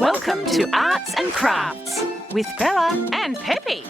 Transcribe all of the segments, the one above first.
Welcome to Arts and Crafts with Bella and Peppy.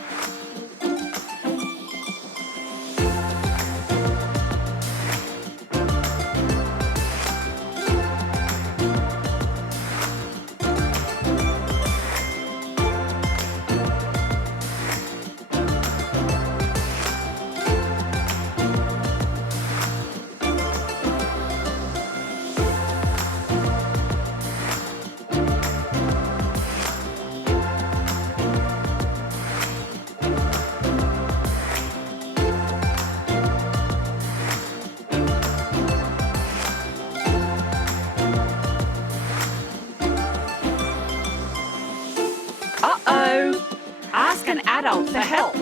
Uh-oh! Ask an adult for help.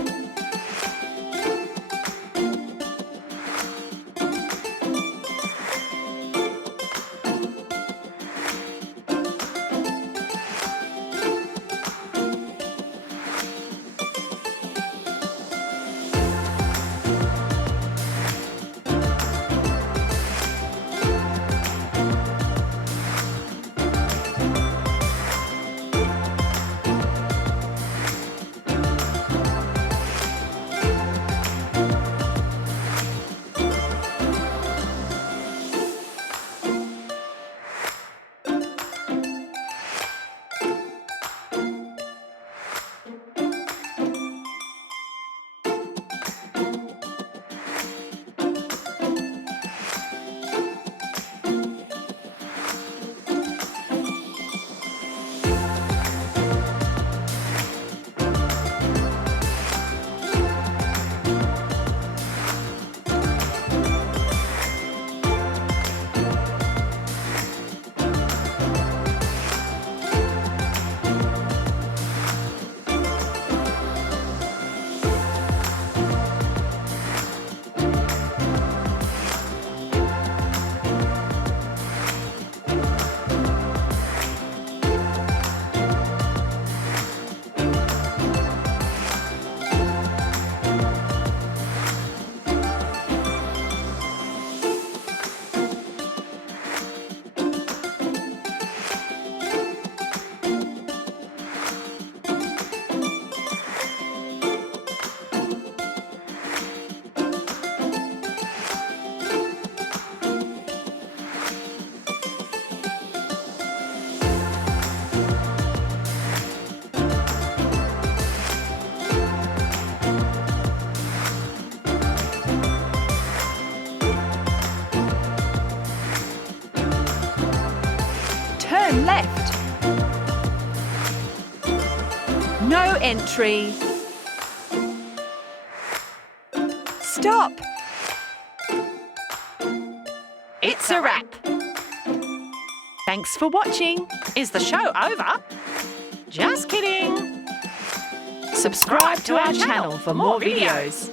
Turn left. No entry. Stop. It's a wrap. Thanks for watching. Is the show over? Just kidding. Subscribe to our channel for more videos.